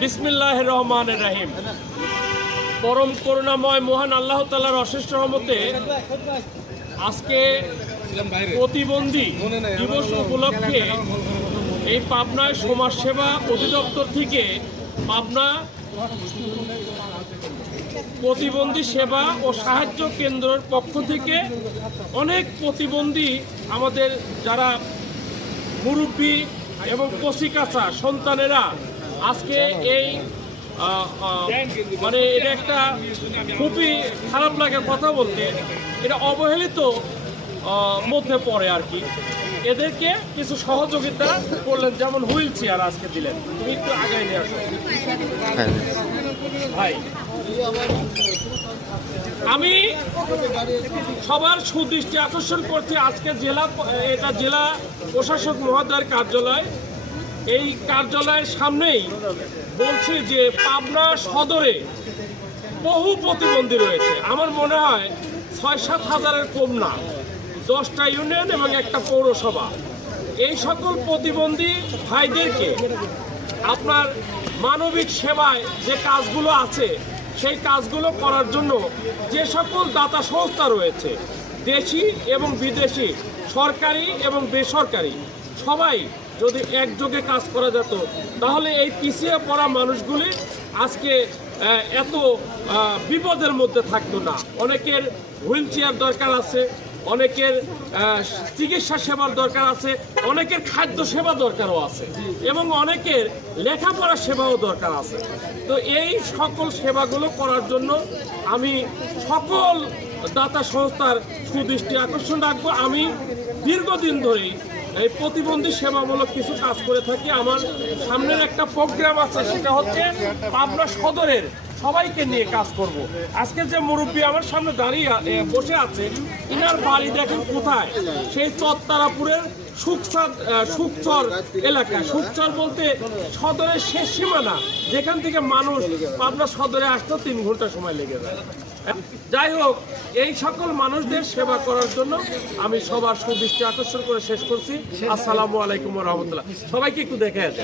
বিসমিল্লাহ রহমান রাহিম। পরম করুণাময়, মহান আল্লাহ তালার অশেষ রহমতে আজকে প্রতিবন্ধী দিবস উপলক্ষে এই পাবনায় সমাজসেবা অধিদপ্তর থেকে পাবনা প্রতিবন্ধী সেবা ও সাহায্য কেন্দ্রের পক্ষ থেকে অনেক প্রতিবন্ধী আমাদের যারা মুরব্বী এবং কচিকাচা সন্তানেরা আজকে এই মানে এটা একটা খুবই খারাপ লাগার কথা বলতে, এটা অবহেলিত মধ্যে পড়ে আর কি। এদেরকে কিছু সহযোগিতা করলেন, যেমন হুইল চেয়ার আজকে দিলেন। তুমি একটু আগে নিয়ে আসো। আমি সবার সুদৃষ্টি আকর্ষণ করছি আজকে জেলা, এটা জেলা প্রশাসক মহোদয়ের কার্যালয়। এই কার্যালয়ের সামনেই বলছি যে পাবনা সদরে বহু প্রতিবন্ধী রয়েছে। আমার মনে হয় ছয় সাত হাজারের কম না। দশটা ইউনিয়ন এবং একটা পৌরসভা। এই সকল প্রতিবন্ধী ভাইদেরকে আপনার মানবিক সেবায় যে কাজগুলো আছে, সেই কাজগুলো করার জন্য যে সকল দাতা সংস্থা রয়েছে, দেশি এবং বিদেশি, সরকারি এবং বেসরকারি, সবাই যদি একযোগে কাজ করা যেত, তাহলে এই পিছিয়ে পড়া মানুষগুলি আজকে এত বিপদের মধ্যে থাকতো না। অনেকের হুইল চেয়ার দরকার আছে অনেকের চিকিৎসা সেবার দরকার আছে, অনেকের খাদ্য সেবা দরকারও আছে, এবং অনেকের লেখাপড়া সেবাও দরকার আছে। তো এই সকল সেবাগুলো করার জন্য আমি সকল দাতা সংস্থার সুদৃষ্টি আকর্ষণ রাখব। আমি দীর্ঘদিন ধরেই এই প্রতিবন্ধী সেবামূলক কিছু কাজ করে থাকি। আমার সামনের একটা প্রোগ্রাম আছে, সেটা হচ্ছে পাবনা সদরের সবাইকে নিয়ে কাজ করব। আজকে যে মুরব্বী আমার সামনে দাঁড়িয়ে বসে আছে ইনার বাড়ি দেখেন কোথায়? সেই চত্তারাপুরের সুকচাঁদ আহ, সুকচর এলাকা সুকচর বলতে সদরের শেষ সীমানা যেখান থেকে মানুষ পাবনা সদরে আসতে তিন ঘণ্টা সময় লেগে যায়। যাই হোক এই সকল মানুষদের সেবা করার জন্য আমি সবার সুদৃষ্টি আকর্ষণ করে শেষ করছি। আসসালামু আলাইকুম রহমতুল্লাহ। সবাইকে একটু দেখে আছে